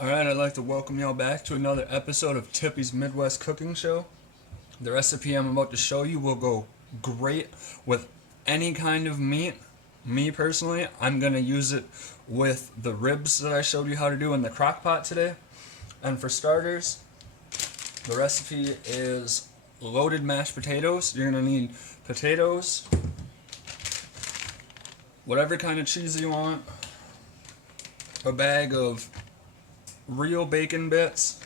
Alright, I'd like to welcome y'all back to another episode of Tippy's Midwest Cooking Show. The recipe I'm about to show you will go great with any kind of meat. Me personally, I'm going to use it with the ribs that I showed you how to do in the crock pot today. And for starters, the recipe is loaded mashed potatoes. You're going to need potatoes, whatever kind of cheese you want, a bag of real bacon bits,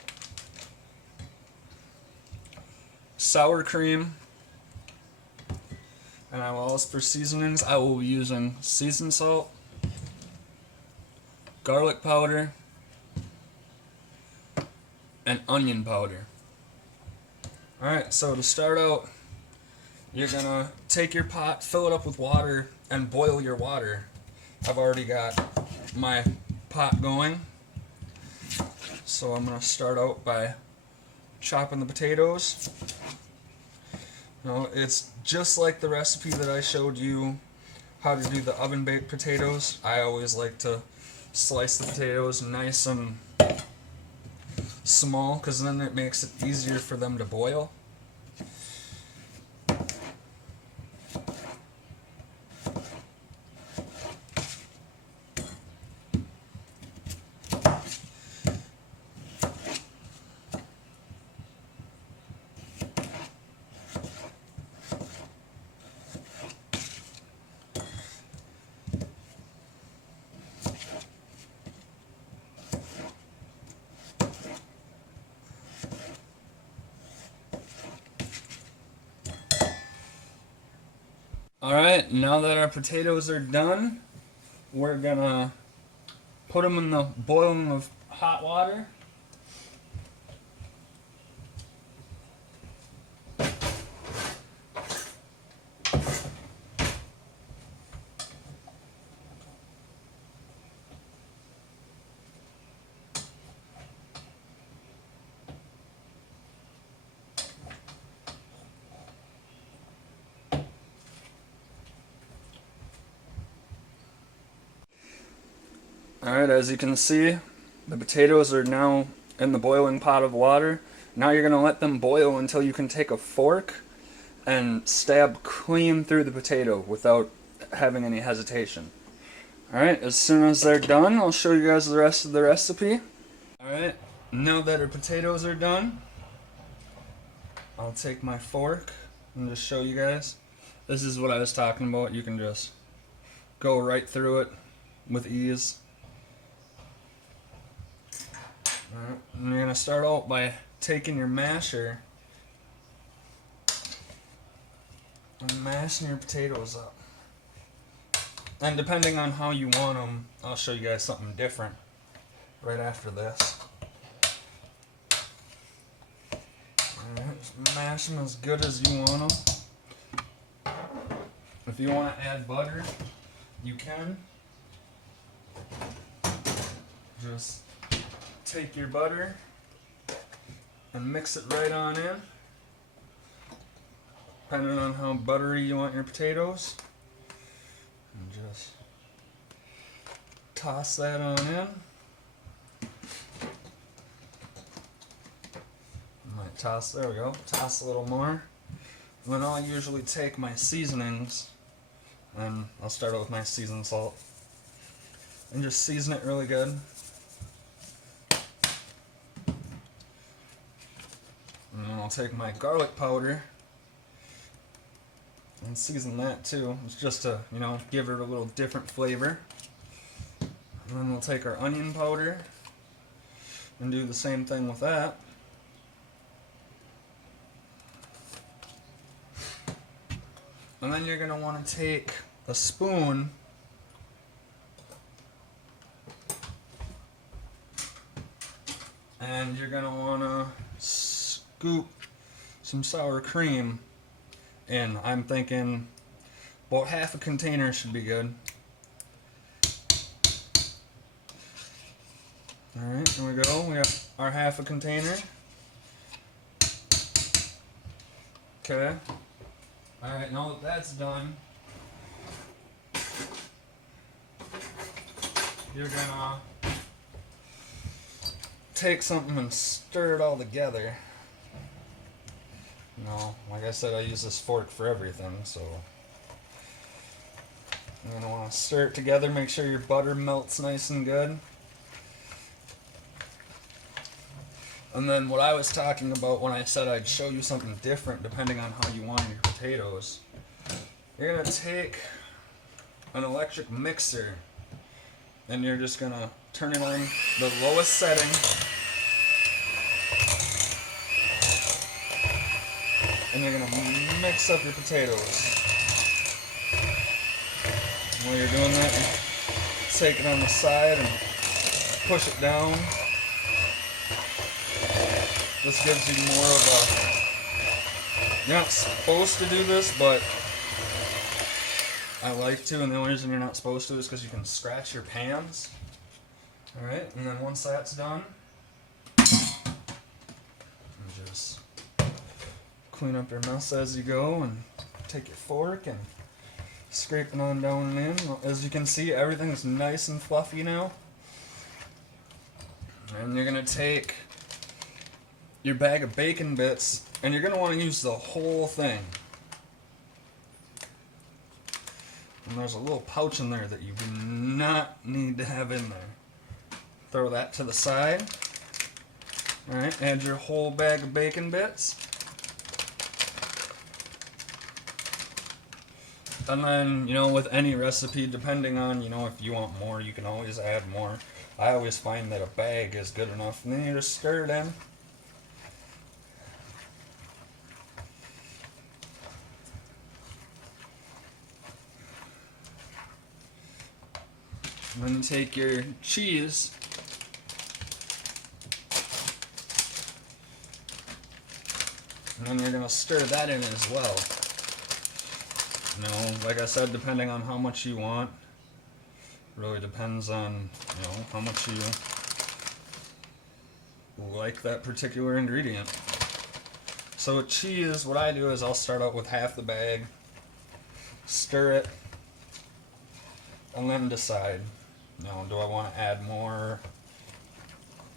sour cream, and for seasonings, I will be using seasoned salt, garlic powder, and onion powder. Alright, so to start out, you're gonna take your pot, fill it up with water, and boil your water. I've already got my pot going. So I'm going to start out by chopping the potatoes. It's just like the recipe that I showed you how to do the oven baked potatoes. I always like to slice the potatoes nice and small because then it makes it easier for them to boil. Alright, now that our potatoes are done, we're gonna put them in the boiling of hot water. Alright, as you can see, the potatoes are now in the boiling pot of water. Now you're going to let them boil until you can take a fork and stab clean through the potato without having any hesitation. Alright, as soon as they're done, I'll show you guys the rest of the recipe. Alright, now that our potatoes are done, I'll take my fork and just show you guys. This is what I was talking about. You can just go right through it with ease. Alright, and you're going to start out by taking your masher and mashing your potatoes up. And depending on how you want them, I'll show you guys something different right after this. Alright, just mash them as good as you want them. If you want to add butter, you can. Just take your butter and mix it right on in, depending on how buttery you want your potatoes. And just toss that on in. Might toss, there we go, toss a little more. And then I'll usually take my seasonings, and I'll start out with my seasoned salt, and just season it really good. And then I'll take my garlic powder and season that too. It's just to, give it a little different flavor. And then we'll take our onion powder and do the same thing with that. And then you're going to want to take a spoon and you're going to want to scoop some sour cream in. I'm thinking about half a container should be good. Alright, here we go. We got our half a container. Okay. Alright, now that that's done, you're gonna take something and stir it all together. Like I said, I use this fork for everything, so you're gonna want to stir it together. Make sure your butter melts nice and good. And then what I was talking about when I said I'd show you something different depending on how you want your potatoes. You're gonna take an electric mixer and you're just gonna turn it on the lowest setting. And you're gonna mix up your potatoes. And while you're doing that, you take it on the side and push it down. This gives you more of a... You're not supposed to do this, but I like to, and the only reason you're not supposed to is because you can scratch your pans. Alright, and then once that's done, just clean up your mess as you go, and take your fork and scrape it on down and in. As you can see, everything's nice and fluffy now. And you're going to take your bag of bacon bits, and you're going to want to use the whole thing. And there's a little pouch in there that you do not need to have in there. Throw that to the side. Alright, add your whole bag of bacon bits. And then, with any recipe, depending on, if you want more, you can always add more. I always find that a bag is good enough. And then you just stir it in. And then take your cheese and then you're going to stir that in as well. Like I said, depending on how much you want, really depends on, how much you like that particular ingredient. So with cheese, what I do is I'll start out with half the bag, stir it, and then decide, do I want to add more?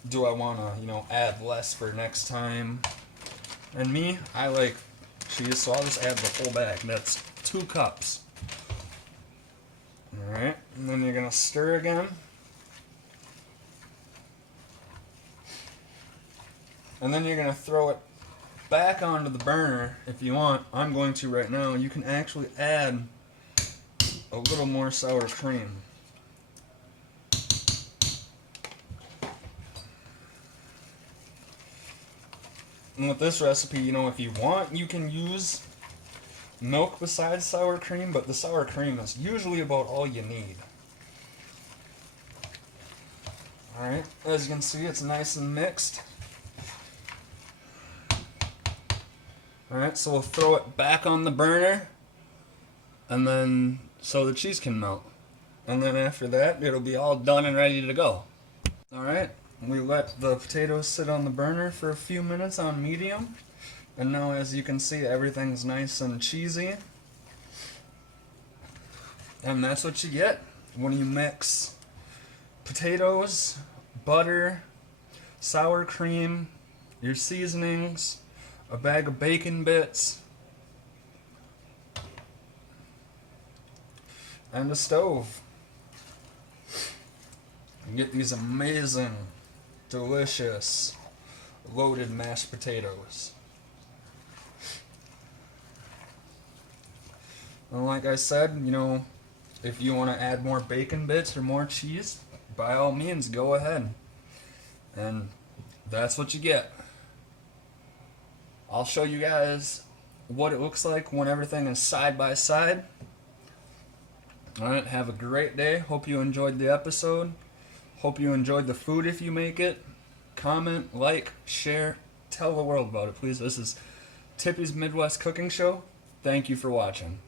Do I want to, add less for next time? And me, I like cheese, so I'll just add the whole bag. That's 2 cups. Alright, and then you're going to stir again. And then you're going to throw it back onto the burner if you want. I'm going to right now. You can actually add a little more sour cream. And with this recipe, if you want, you can use milk besides sour cream, but the sour cream is usually about all you need. Alright, as you can see, it's nice and mixed. Alright, so we'll throw it back on the burner, and then so the cheese can melt. And then after that, it'll be all done and ready to go. Alright, we let the potatoes sit on the burner for a few minutes on medium. And now, as you can see, everything's nice and cheesy. And that's what you get when you mix potatoes, butter, sour cream, your seasonings, a bag of bacon bits, and a stove. You get these amazing, delicious, loaded mashed potatoes. And like I said, if you want to add more bacon bits or more cheese, by all means, go ahead. And that's what you get. I'll show you guys what it looks like when everything is side by side. Alright, have a great day. Hope you enjoyed the episode. Hope you enjoyed the food if you make it. Comment, like, share, tell the world about it, please. This is Tippy's Midwest Cooking Show. Thank you for watching.